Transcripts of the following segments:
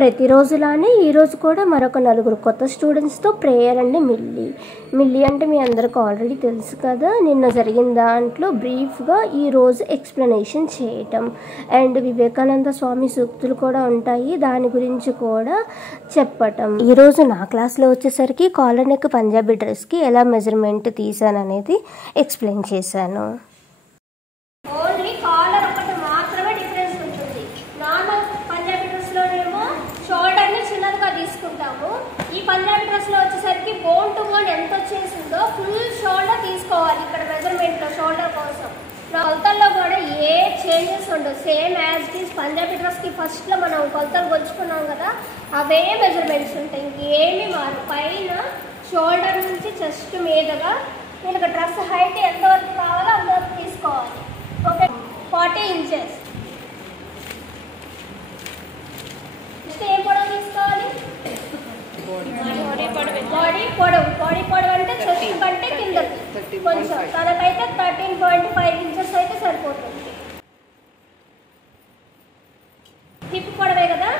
ప్రతిరోజులానే ఈరోజు కూడా మరొక నలుగురు కొత్త స్టూడెంట్స్తో ప్రేయర్ అండి. మిల్లి అంటే మీ అందరికి ఆల్రెడీ తెలుసు కదా. నిన్న జరిగిన దాంట్లో బ్రీఫ్గా ఈరోజు ఎక్స్ప్లెనేషన్ చేయటం అండ్ వివేకానంద స్వామి సూక్తులు కూడా ఉంటాయి, దాని గురించి కూడా చెప్పటం. ఈరోజు నా క్లాస్లో వచ్చేసరికి కాలర్ నెక్ పంజాబీ డ్రెస్కి ఎలా మెజర్మెంట్ తీసాను అనేది ఎక్స్ప్లెయిన్ చేశాను. ఓన్లీ కాలర్ ఒకటి మాత్రమే డిఫరెన్స్ ఉంటుంది. నార్మల్ పంజాబీ డ్రెస్లోనేమో షోల్డర్ని చిన్నదిగా తీసుకుంటాము. ఈ పంజాబీ డ్రెస్లో వచ్చేసరికి బోన్ టు బోన్ ఎంత వచ్చేసిందో ఫుల్ షోల్డర్ తీసుకోవాలి. ఇక్కడ మెజర్మెంట్లో షోల్డర్ కోసం కొలతల్లో కూడా ఏ చేంజెస్ ఉండవు. Same as it is Punjabi డ్రెస్కి ఫస్ట్లో మనం కొలతలు కొలుచుకున్నాం కదా, అవే మెజర్మెంట్స్ ఉంటాయి, ఇంకేమీ మారు. పైన షోల్డర్ నుంచి చెస్ట్ మీదగా వీళ్ళకి డ్రెస్ హైట్ ఎంతవరకు కావాలో అంతవరకు తీసుకోవాలి. Okay, 40 inches. నెక్స్ట్ ఏం పొడవు తీసుకోవాలి? బాడీ పొడవు అంటే చెస్ట్ కంటే కిందకి కొంచెం, తనకైతే 13.5 ఇంచెస్ అయితే సరిపోతుంది. హిప్ పొడవే కదా,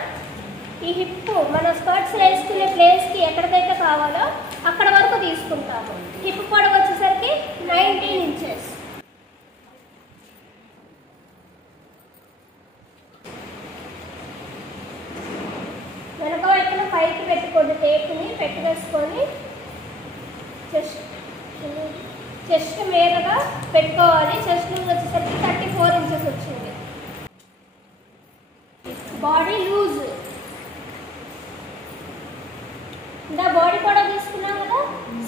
ఈ హిప్ మన స్కర్ట్స్ వేసుకునే ప్లేస్కి ఎక్కడికైతే కావాలో అక్కడ వరకు తీసుకుంటాము. హిప్ పొడవు వచ్చేసరికి 19 ఇంచెస్. వెనక వైపున పైకి పెట్టుకోండి, టేప్ని పెట్టేసుకొని చెస్ట్ మీదగా పెట్టుకోవాలి. చెస్ట్ వచ్చేసరికి 34 ఇంచెస్ వచ్చింది. బాడీ లూజ్, ఇంకా బాడీ కూడా తీసుకున్నాం కదా,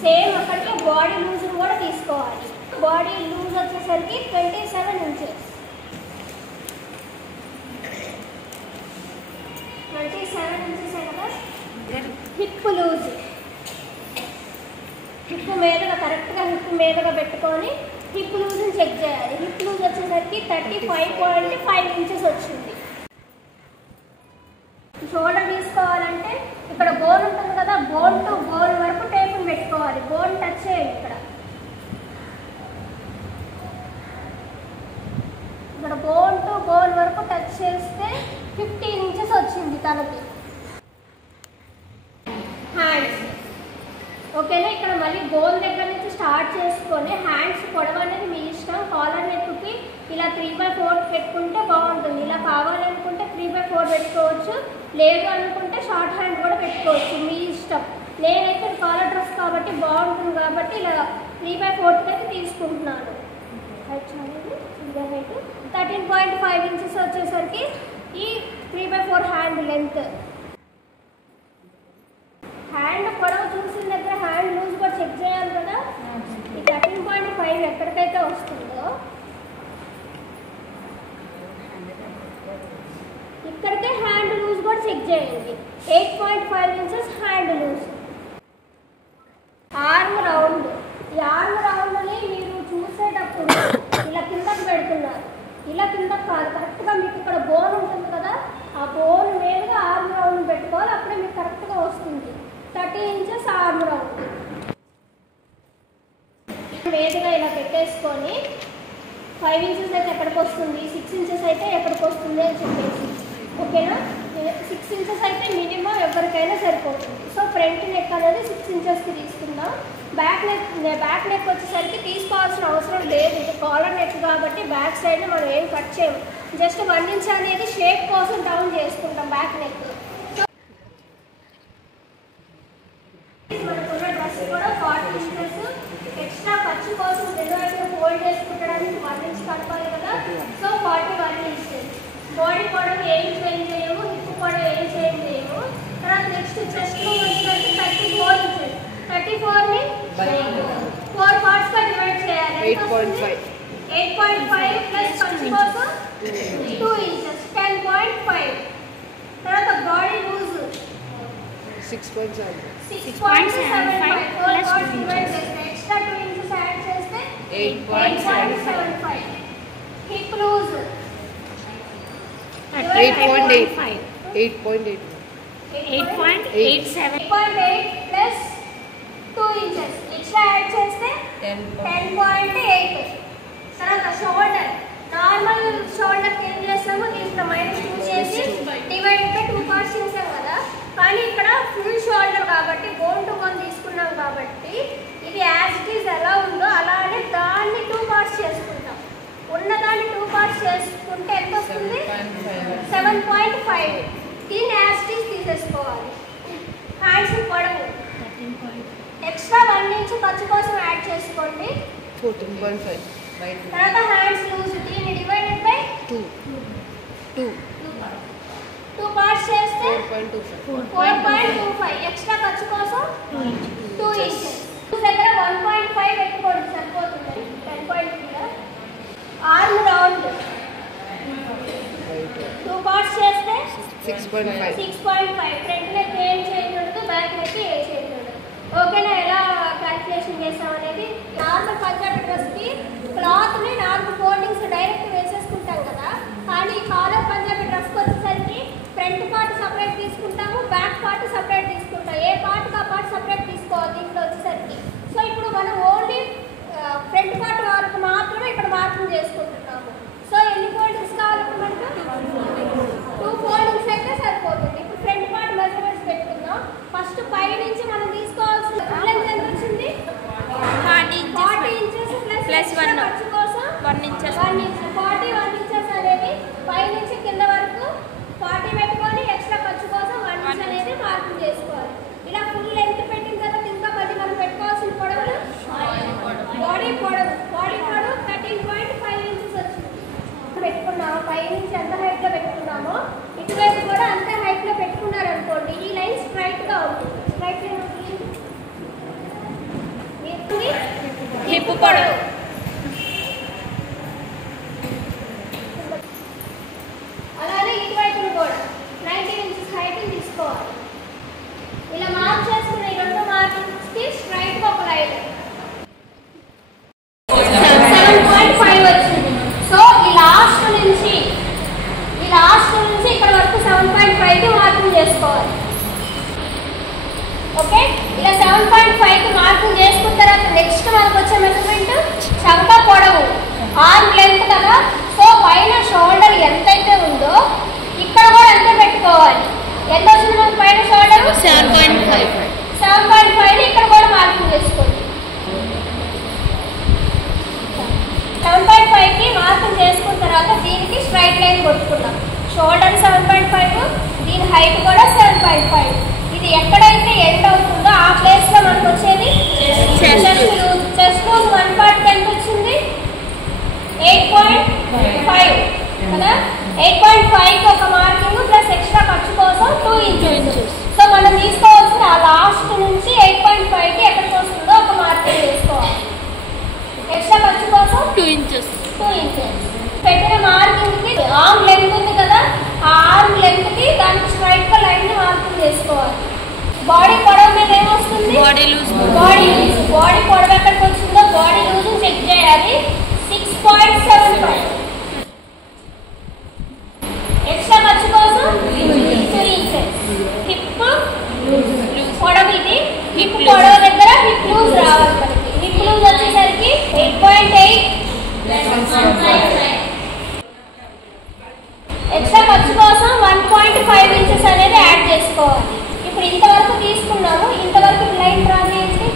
సేమ్ అక్కడికి బాడీ లూజ్ కూడా తీసుకోవాలి. బాడీ లూజ్ వచ్చేసరికి 27 ఇంచెస్. 27 ఇంచెస్ కదా. హిప్ లూజ్, హిప్ మీదగా కరెక్ట్గా హిప్ మీదగా పెట్టుకొని హిప్ లూజ్ని చెక్ చేయాలి. హిప్ లూజ్ వచ్చేసరికి 35.5 ఇంచెస్ వచ్చింది. షోల్డర్ తీసుకోవాలంటే ఇక్కడ బోన్ ఉంటుంది కదా, బోన్ టు బోన్ వరకు టేప్ని పెట్టుకోవాలి. బోన్ టచ్ చేయండి, ఇక్కడ బోన్ టు బోన్ వరకు టచ్ చేస్తే 15 ఇంచెస్ వచ్చింది తనకి. హ్యాండ్స్ ఓకేనా. ఇక్కడ మళ్ళీ బోన్ దగ్గర నుంచి స్టార్ట్ చేసుకొని హ్యాండ్స్ పొడవు అనేది మీ ఇష్టం. కాలర్ నెక్కి ఇలా 3/4 పెట్టుకుంటే బాగుంటుంది. ఇలా కావాలనుకుంటే 3/4 పెట్టుకోవచ్చు, లేదు అనుకుంటే షార్ట్ హ్యాండ్ కూడా పెట్టుకోవచ్చు, మీ ఇష్టం. నేనైతే కాలర్ డ్రెస్ కాబట్టి బాగుంటుంది కాబట్టి ఇలా 3/4 అయితే తీసుకుంటున్నాను. హైట్ 13.5 ఇంచెస్ వచ్చేసరికి ఈ 3/4 హ్యాండ్ లెంత్. హ్యాండ్ పొడవు చూసిన దగ్గర హ్యాండ్ లూజ్ కూడా చెక్ చేయాలి కదా. ఈ 13.5 ఎక్కడికైతే వస్తుందో ఇక్కడికే హ్యాండ్ లూజ్ కూడా చెక్ చేయండి. 8.5 inches hand loose. Arm round, ఈ ఆర్మ్ రౌండ్ని మీరు చూసేటప్పుడు ఇలా కిందకు పెడుతున్నారు, ఇలా కిందకు కాదు, కరెక్ట్గా మీకు ఇక్కడ బోన్ ఉంటుంది కదా, ఆ బోన్ మీదుగా ఆర్మ్ రౌండ్ పెట్టుకోవాలి, అప్పుడే మీకు కరెక్ట్గా వస్తుంది. 30 ఇంచెస్ ఆర్మ్ రౌండ్ మీదుగా ఇలా పెట్టేసుకొని 5 ఇంచెస్ అయితే ఎక్కడికి వస్తుంది, 6 ఇంచెస్ అయితే ఎక్కడికి వస్తుంది అని చెప్పేసి, ఓకేనా. 6 ఇంచెస్ అయితే మినిమం ఎవరికైనా సరిపోతుంది. సో ఫ్రంట్ నెక్ అనేది 6 ఇంచెస్కి తీసుకుందాం. బ్యాక్ నెక్ వచ్చేసరికి తీసుకోవాల్సిన అవసరం లేదు, ఇది కాలర్ నెక్ కాబట్టి బ్యాక్ సైడ్ మనం ఏం కట్ చేయము. జస్ట్ 1 ఇంచ్ అనేది షేప్ కోసం డౌన్ చేసుకుంటాం బ్యాక్ నెక్. మనకున్న డ్రెస్ కూడా 40 ఇంచెస్. ఎక్స్ట్రా ఖర్చు కోసం రెండు ఫోల్డ్ చేసుకుంటానికి 1 ఇంచ్ కలపాలి కదా, సో 41 ఇంచెస్. బాడీ పొడవు ఏం చేంజ్ చేయము, హిప్ పొడవు ఏం చేంజ్ చేయము. తర్వాత నెక్స్ట్ చెస్ట్ వచ్చేసరికి 34 ఇంచెస్. 34ని 4 పార్ట్స్గా డివైడ్ చేయాలి. 8.5 ప్లస్ ఖర్చు కోసం 2 ఇంచెస్ 10.5. తర్వాత బాడీ లూజ్ 6.75. 4 పార్ట్స్ డివైడ్ చేస్తే ఎక్స్ట్రా 2 ఇంచెస్ యాడ్ చేస్తే 8.75. Hip loose 8.87. 8.8 plus 2 inches extra add చేస్తే 10.8. తర్వాత షోల్డర్, నార్మల్ షోల్డర్ ఏం చేస్తాము, దీంట్లో -2 చేసి డివైడ్ బై 2 పార్ట్స్ చేసాం కదా, యాజ్ ఇట్ ఈజ్ ఎలా ఉందో అలానే దాన్ని 2 పార్ట్స్ చేసుకుంటాం. ఉన్నదాన్ని 2 పార్ట్స్ చేసుకుంటే ఎంత వస్తుంది? 7.5. దీన్ని యాజ్ ఇట్ ఈజ్ తీసేసుకోవాలి. హ్యాండ్స్ పొడవు ఎక్స్ట్రా 1 ఇంచ్ ఖర్చు కోసం యాడ్ చేసుకోండి. 14.5. తర్వాత హ్యాండ్స్ లూజ్ దీన్ని డివైడెడ్ బై 2 పార్ట్స్ చేస్తే 4.25. ఎక్స్ట్రా ఖర్చు కోసం 2 ఇంచెస్. దగ్గర 1.5 పెట్టుకోండి సరిపోతుంది. 10.3. ఆర్మ్ రౌండ్ 2 పార్ట్స్ చేస్తే 6.5. ఫ్రంట్ నెక్ ఏం చేంజ్ ఉండదు, బ్యాక్ నెక్ ఏ చేంజ్ ఉండదు. ఓకేనా? ఎలా క్యాల్కులేషన్ చేసాం అనేది. నార్మల్ పంజాబీ డ్రెస్కి క్లాత్ని 4 ఫోల్డింగ్స్ డైరెక్ట్ వేసేసుకుంటాం కదా. కానీ ఈ కాలర్ పంజాబీ డ్రెస్కి వచ్చేసరికి ఫ్రంట్ పార్ట్ సపరేట్ తీసుకుంటాము, బ్యాక్ పార్ట్ సపరేట్ తీసుకుంటాం. ఏ పార్ట్కి ఆ పార్ట్ సపరేట్ తీసుకోవాలి దీంట్లో వచ్చేసరికి. సో ఇప్పుడు మనం ఓన్లీ ఫ్రంట్ పార్ట్ వరకు మాత్రమే ఇక్కడ మార్కింగ్ చేసుకుంటున్నాము. సో ఎన్ని ఫోల్డింగ్స్ కావాలి మనకు? 2 ఫోల్డింగ్స్ అయితే సరిపోతుంది. ఇప్పుడు ఫ్రంట్ పార్ట్ మెజర్మెంట్స్ పెట్టుకుందాం. ఫస్ట్ పై నుంచి మనం తీసుకోవాల్సిన లెంత్ ఎంత వచ్చింది? 40 ఇంచెస్ ప్లస్ 1 ఖర్చు కోసం 1 ఇంచ్. 41 ఇంచెస్ అనేది పై నుంచి కింద వరకు 40 పెట్టుకొని ఎక్స్ట్రా ఖర్చు కోసం 1 ఇంచ్ అనేది మార్కింగ్ చేసుకోవాలి. ఇలా ఫుల్ లెంత్ పెట్టిన తర్వాత ఇంకా మళ్ళీ మనం పెట్టుకోవాల్సిన పొడవులు బాడీ పొడవు 13.5 ఇంచెస్ వచ్చింది. పెట్టుకున్నాము. పై నుంచి ఎంత హైట్లో పెట్టుకున్నామో ఇటువైపు కూడా అంతే హైట్లో పెట్టుకున్నారనుకోండి, ఈ లైన్ స్ట్రైట్గా ఉంటుంది. స్ట్రైట్ లైన్ హిప్ పొడవు అలానే ఇటువైపును కూడా 19 ఇంచెస్ హైట్ తీసుకోవాలి. ఇలా మార్క్ చేసుకున్న ఈ 2 మార్కింగ్స్కి స్ట్రైట్గా ఒక లైన్ 7.5 వచ్చింది. సో ఈ లాస్ట్ నుంచి ఇక్కడ వరకు 7.5కి మార్కింగ్ చేసుకోవాలి. ఓకే, ఇలా 7.5కి మార్కింగ్ చేసుకున్న తర్వాత నెక్స్ట్ మనకు వచ్చే మెజర్మెంట్ చంక పొడవు, ఆర్మ్ లెంత్ కదా. సో పైన షోల్డర్ ఎంతైతే ఉందో ఇక్కడ కూడా అంతే పెట్టుకోవాలి. ఎంత వచ్చింది మనకు పైన షోల్డర్? 7.5. 7.5ని ఇక్కడ కూడా మార్కింగ్ చేసుకోండి. 7.5కి మార్కింగ్ చేసుకున్న తర్వాత దీనికి స్ట్రైట్ లైన్ కొట్టుకున్నాం. షోల్డర్ 7.5, దీని హైట్ కూడా 7.5. ఇది ఎక్కడైతే ఎండ్ అవుతుందో ఆ ప్లేస్ లో మనకు వచ్చేది చెస్ట్ లూజ్ 1 పార్ట్ ఎంత వచ్చింది? 8.5 కదా. 8.5కి ఒక మార్కింగ్ ప్లస్ ఎక్స్ట్రా ఖర్చు కోసం 2 ఇంచెస్. సో మనం తీసుకోవాల్సిన ఆ లాస్ట్ నుంచి 8.5కి ఎక్కడికి వస్తుందో ఒక మార్కింగ్ వేసుకోవాలి. ఎక్స్ట్రా ఖర్చు కోసం 2 ఇంచెస్. పెట్టిన మార్కింగ్ కి ఆర్మ్ లెంత్ ఉంది కదా, ఆ ఆర్మ్ లెంత్ కి దానికి స్ట్రైట్ గా లైన్ ని మార్కింగ్ చేసుకోవాలి. బాడీ పొడవు మీద ఏమొస్తుంది? Body loose. బాడీ పొడవు ఎక్కడికి వచ్చిందో బాడీ లూజ్ చెక్ చేయాలి. 6.75. ఎక్స్ట్రా ఖర్చు కోసం 2 ఇంచెస్. హిప్ పొడవు ఇది. హిప్ పొడవు దగ్గర హిప్ లూజ్ రావాలి మనకి. హిప్ లూజ్ వచ్చేసరికి 8.8. ఎక్స్ట్రా ఖర్చు కోసం 1.5 ఇంచెస్ అనేది యాడ్ చేసుకోవాలి. ఇప్పుడు ఇంతవరకు తీసుకున్నాము. ఇంతవరకు లైన్ డ్రా చేయండి.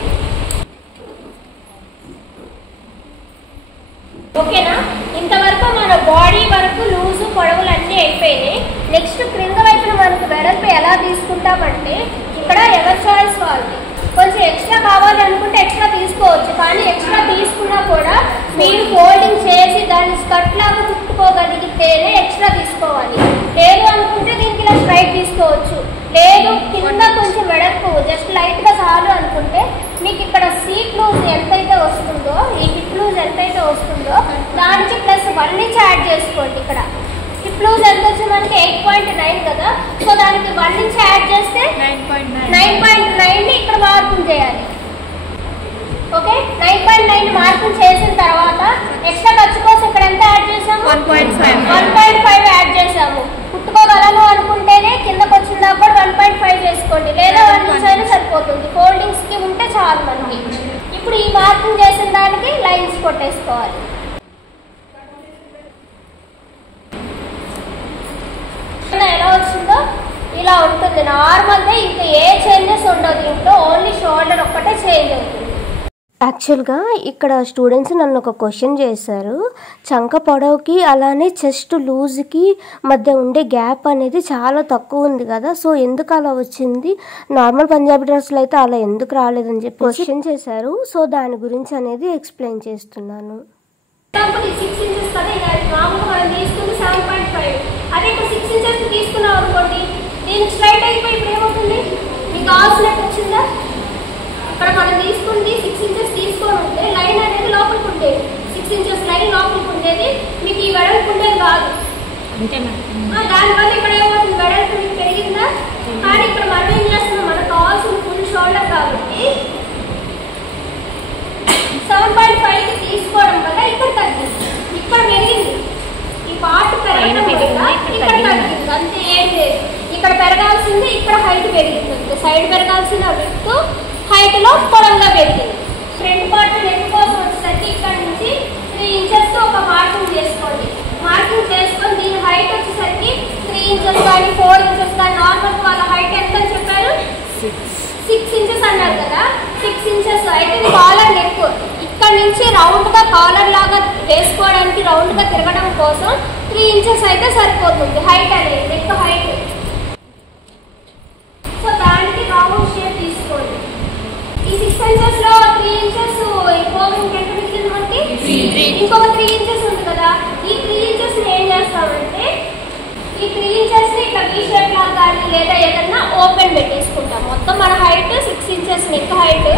ఓకేనా? ఇంతవరకు మన బాడీ వరకు లూజు పొడవులు అన్నీ అయిపోయినాయి. నెక్స్ట్ క్రింద వైపున మనకు వెడల్పు ఎలా తీసుకుంటామంటే ఇక్కడ ఎవరి చాయిస్ వాళ్ళది. కొంచెం ఎక్స్ట్రా కావాలి అనుకుంటే ఎక్స్ట్రా తీసుకోవచ్చు. కానీ ఎక్స్ట్రా తీసుకున్నా కూడా మీరు ఫోల్డింగ్ చేసి దాన్ని స్కర్ట్ లాగా చుట్టుకోగలిగితేనే ఎక్స్ట్రా తీసుకోవాలి. లేదు అనుకుంటే దీనికి ఇలా స్ట్రైట్ తీసుకోవచ్చు. లేదు కింద కొంచెం వెడల్పు జస్ట్ లైట్గా చాలు అనుకుంటే మీకు ఇక్కడ సీట్ లూజ్ ఎంతైతే వస్తుందో, ఈ హిప్ లూజ్ ఎంతైతే వస్తుందో దానికి ప్లస్ 1 ఇంచ్ యాడ్ చేసుకోండి. ఇక్కడ హిప్ లూజ్ ఎంత వచ్చింది మనకి? 8.9 కదా. సో దానికి 1 ఇంచ్ యాడ్ చేస్తే 9.9ని ఇక్కడ మార్కింగ్ చేయాలి. ఓకే, 9.9 మార్కింగ్ చేసిన తర్వాత ఎక్స్ట్రా ఖర్చు కోసం ఇక్కడ ఎంత యాడ్ చేసాము? 1.5 యాడ్ చేసాము. కుట్టుకోగలను అనుకుంటేనే కిందకు వచ్చిన దాకా కూడా 1.5 చేసుకోండి. లేదా 1 ఇంచ్ అయినా సరిపోతుంది. ఫోల్డింగ్స్ కి ఉంటే చాలు మనకి. ఇప్పుడు ఈ మార్కింగ్ చేసిన దానికి లైన్స్ కొట్టేసుకోవాలి. ఎలా వచ్చిందో ఇలా ఉంటుంది. నార్మల్గా ఇంకా ఏ చేంజెస్ ఉండవు దీంట్లో. ఓన్లీ షోల్డర్ ఒక్కటే చేంజ్ అవుతుంది. యాక్చువల్గా ఇక్కడ స్టూడెంట్స్ నన్ను ఒక క్వశ్చన్ చేశారు. చంక పొడవుకి అలానే చెస్ట్ లూజ్కి మధ్య ఉండే గ్యాప్ అనేది చాలా తక్కువ ఉంది కదా, సో ఎందుకు అలా వచ్చింది, నార్మల్ పంజాబీ డ్రెస్లో అయితే అలా ఎందుకు రాలేదని చెప్పి క్వశ్చన్ చేశారు. సో దాని గురించి అనేది ఎక్స్ప్లెయిన్ చేస్తున్నాను. అదే ఇక్కడ 6 ఇంచెస్ తీసుకున్నాం అనుకోండి, దీనికి స్ట్రైట్ అయిపోయి ఇప్పుడు ఏమవుతుంది, మీకు కావాల్సినట్టు వచ్చిందా. ఇక్కడ మనం తీసుకుంది 6 ఇంచెస్ తీసుకొని ఉంటే లైన్ అనేది లోపలికి ఉండేది, 6 ఇంచెస్ లైన్ లోపలికి ఉండేది, మీకు ఈ వెడల్పు ఉండేది కాదు. దానివల్ల ఇక్కడ ఏమవుతుంది, వెడల్పు మీకు పెరిగిందా. కానీ ఇక్కడ మనం ఏం చేస్తున్నాం, మనకు కావాల్సిన ఫుల్ షోల్డర్ కాబట్టి 7.5కి తీసుకోవడం వల్ల ఇక్కడ తగ్గింది, ఇక్కడ పెరిగింది. ఈ పార్ట్ పెరగడం వల్ల ఇక్కడ తగ్గింది, అంతే ఏం లేదు. ఇక్కడ పెరగాల్సింది ఇక్కడ హైట్ పెరిగింది, అంతే. సైడ్ పెరగాల్సిన విత్ హైట్ లో పొడవుగా పెరిగింది. ఫ్రంట్ పార్ట్ నెక్ కోసం వచ్చేసరికి ఇక్కడ నుంచి 3 ఇంచెస్ ఒక మార్కింగ్ చేసుకోండి. మార్కింగ్ చేసుకొని దీని హైట్ వచ్చేసరికి 3 ఇంచెస్ కానీ 4 ఇంచెస్ కానీ, నార్మల్ వాళ్ళ హైట్ ఎంత అని చెప్పారు, 6 ఇంచెస్ అన్నారు కదా. 6 ఇంచెస్ అయితే ఇది కాలర్ నెక్. ఇక్కడ నుంచి రౌండ్ గా కాలర్ లాగా వేసుకోవడానికి రౌండ్ గా తిరగడం కోసం 3 ఇంచెస్ అయితే సరిపోతుంది హైట్ అనేది, నెక్ హైట్. సో దానికి రౌండ్ షేప్ తీసుకోండి. ఈ 6 ఇంచెస్ లో 3 ఇంచెస్ ఇంకొక ఎంత మిగిలింది మనకి, ఇంకొక 3 ఇంచెస్ ఉంది కదా. ఈ 3 ఇంచెస్ ఏం చేస్తామంటే ఈ 3 ఇంచెస్ ని ఇట్లా వి షేప్ లాగా కానీ లేదా ఏదన్నా ఓపెన్ పెట్టేసుకుంటాం. మొత్తం మన height 6 inches neck height.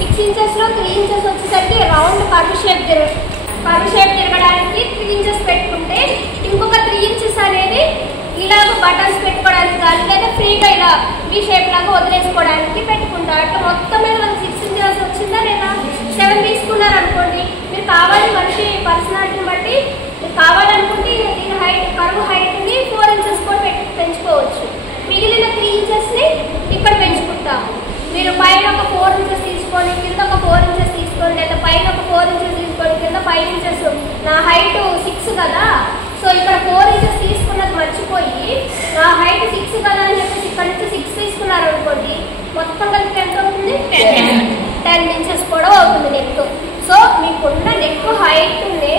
6 inches లో 3 ఇంచెస్ వచ్చేసరికి రౌండ్ కర్వ్ షేప్ తిరగడానికి 3 ఇంచెస్ పెట్టుకుంటే, ఇంకొక 3 ఇంచెస్ అనేది ఇలాగ బటన్స్ పెట్టుకోవడానికి కానీ లేదా ఫ్రీగా ఇలా వి షేప్ లాగా వదిలేసుకోవడానికి పెట్టుకుంటారు. అట్లా మొత్తం మీద మనకు 6 ఇంచెస్ వచ్చిందా లేదా. 7 తీసుకున్నారు అనుకోండి, మీరు కావాలి మనిషి పర్సనాలిటీని బట్టి మీరు కావాలనుకుంటే దీని హైట్ కర్వ్ హైట్ ని 4 ఇంచెస్ కూడా పెంచుకోవచ్చు. మిగిలిన 3 ఇంచెస్ ని ఇక్కడ పెంచుకుంటాము. మీరు పైన ఒక 4 ఇంచెస్ తీసుకొని కింద ఒక 4 ఇంచెస్ తీసుకొని, లేదా పైన ఒక 4 ఇంచెస్ తీసుకొని కింద 5 ఇంచెస్. నా హైట్ 6 కదా, సో ఇక్కడ 4 ఇంచెస్ తీసుకున్నది మర్చిపోయి నా హైట్ 6 కదా అని చెప్పేసి ఇక్కడ నుంచి 6 తీసుకున్నారు అనుకోండి, మొత్తం కలిపి ఎంత అవుతుంది, 10 ఇంచెస్ కూడా అవుతుంది నెక్. సో మీకున్న నెక్ హైట్ ని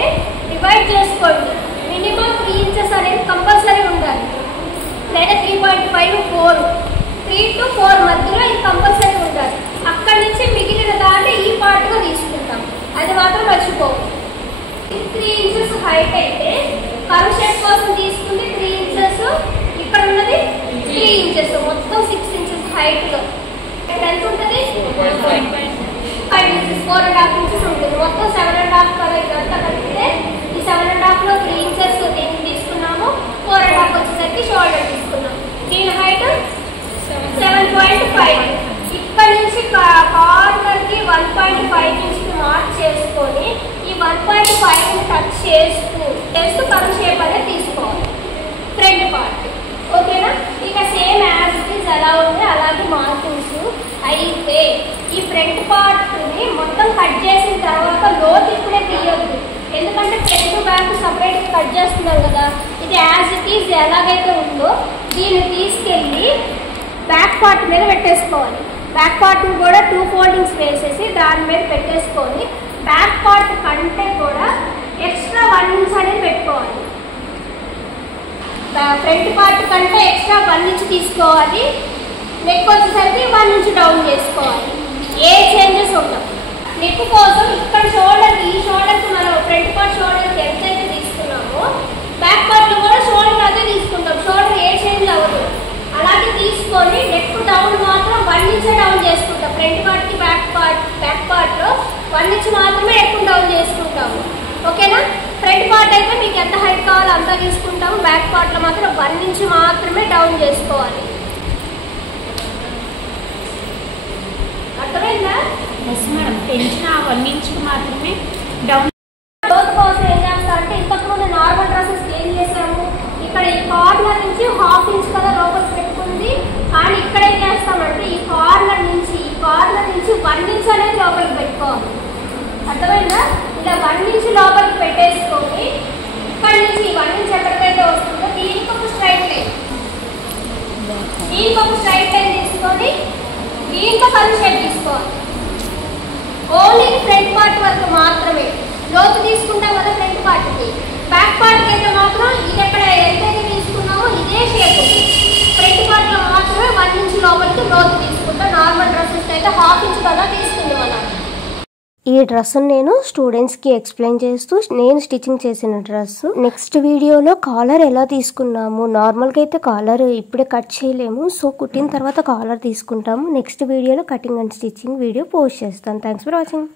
డివైడ్ చేసుకోండి. మినిమం 3 ఇంచెస్ అనేది కంపల్సరీ ఉండాలి, లేదా 3.5 4 3 to 4 మధ్యలో ఇది కంపల్సరీ ఉండాలి. అక్కడి నుంచి మిగిలిన దాన్ని ఈ పార్ట్గా తీసుకుంటాం, అది మాత్రం మర్చిపోవు. 3 ఇంచెస్ హైట్ అయితే కర్వ్ షేప్ కోసం తీసుకుంటే 3 ఇంచెస్, ఇక్కడ ఉన్నది 3 ఇంచెస్, మొత్తం 6 ఇంచెస్ హైట్ లో ఎంత ఉంటుంది, 5 ఇంచెస్ 4.5 ఇంచెస్ ఉంటుంది. మొత్తం 7.5 కదా. ఇదంతా కలిపితే ఈ 7.5 లో 3 ఇంచెస్ దీన్ని తీసుకున్నాము, 4.5 వచ్చేసరికి షోల్డర్ తీసుకున్నాం. దీని హైట్ 7.5. ఇక్కడ నుంచి కార్నర్ కి 1.5 ఇంచుకి మార్క్ చేసుకొని ఈ 1.5 ని టచ్ చేస్తూ కర్వ్ షేప్ అనేది తీసుకోవాలి ఫ్రంట్ పార్ట్. ఓకేనా. ఇక సేమ్ యాజ్ ఇట్ ఈజ్ ఎలా ఉంది అలాగే మార్కింగ్స్. అయితే ఈ ఫ్రంట్ పార్ట్ ని మొత్తం కట్ చేసిన తర్వాత లోతు ఇప్పుడే తీయొద్దు, ఎందుకంటే ఫ్రంట్ బ్యాక్ సపరేట్ కట్ చేస్తున్నాం కదా. ఇది యాజ్ ఇట్ ఈజ్ ఎలాగైతే ఉందో దీన్ని తీసుకెళ్ళి బ్యాక్ పార్ట్ మీద పెట్టేసుకోవాలి. బ్యాక్ పార్ట్ కూడా 2 ఫోల్డింగ్స్ వేసేసి దాని మీద పెట్టేసుకొని బ్యాక్ పార్ట్ కంటే కూడా ఎక్స్ట్రా 1 ఇంచ్ అనేది పెట్టుకోవాలి. ఫ్రంట్ పార్ట్ కంటే ఎక్స్ట్రా 1 ఇంచ్ తీసుకోవాలి. నెక్ వచ్చేసరికి 1 ఇంచ్ డౌన్ చేసుకోవాలి. ఏ చేంజెస్ ఉండవు. నెక్ కోసం ఇక్కడ షోల్డర్కి ఈ షోల్డర్కి మనం ఫ్రంట్ పార్ట్ షోల్డర్కి ఎంతైతే తీసుకున్నామో బ్యాక్ పార్ట్లో కూడా షోల్డర్ అదే తీసుకుంటాం. షోల్డర్ ఏ చేంజ్ అవ్వదు. అలాగే తీసుకొని నెక్ డౌన్ మాత్రం 1 ఇంచ్ డౌన్ చేసుకుంటాం. ఫ్రంట్ పార్ట్కి బ్యాక్ పార్ట్లో 1 ఇంచ్ మాత్రమే ఎక్కువ డౌన్ చేసుకుంటాము. ఓకేనా. ఫ్రంట్ పార్ట్ అయితే మీకు ఎంత హైట్ కావాలో అంతా తీసుకుంటాము. బ్యాక్ పార్ట్లో మాత్రం 1 ఇంచ్ మాత్రమే డౌన్ చేసుకోవాలి. అర్థమైందా? Yes madam. పెంచిన 1 ఇంచ్కి మాత్రమే డౌన్. రోజు కోసం ఏం చేస్తామంటే ఇంతకుముందు నార్మల్ డ్రెస్సెస్ ఏం చేసాము, ఇక్కడ ఈ కార్నర్ నుంచి 1/2 ఇంచ్ కదా లోపలికి పెట్టుకుంది. కానీ ఇక్కడ ఏం చేస్తామంటే ఈ కార్నర్ నుంచి 1 ఇంచ్ అనేది లోపలికి పెట్టుకోవాలి. అర్థమైందా? ఇలా 1 ఇంచ్ లోపలికి పెట్టేసుకొని ఇక్కడ నుంచి 1 ఇంచ్ ఎక్కడికైతే వస్తుందో దీనికి ఒక స్ట్రైట్ లైన్ తీసుకొని దీంతో కర్వ్ షేప్ తీసుకోవాలి. ఓన్లీ ఫ్రంట్ పార్ట్ వరకు మాత్రమే. లోతు తీసుకుంటాం కదా ఫ్రంట్ పార్ట్కి. బ్యాక్ పార్ట్కి అయితే మాత్రం ఇది ఎక్కడ ఎంతైతే తీసుకున్నామో ఇదే షేప్. ఫ్రంట్ పార్ట్లో మాత్రమే 1 ఇంచ్ లోపలికి లోతు తీసుకుంటాం. నార్మల్ డ్రెస్సెస్ అయితే 1/2 ఇంచ్ కదా తీసుకుంది మనం. ఈ డ్రెస్ నేను స్టూడెంట్స్కి ఎక్స్ప్లెయిన్ చేస్తూ నేను స్టిచ్చింగ్ చేసిన డ్రెస్. నెక్స్ట్ వీడియోలో కాలర్ ఎలా తీసుకున్నాము. నార్మల్గా అయితే కాలర్ ఇప్పుడే కట్ చేయలేము, సో కుట్టిన తర్వాత కాలర్ తీసుకుంటాము. నెక్స్ట్ వీడియోలో cutting and stitching video post చేస్తాను. Thanks for watching.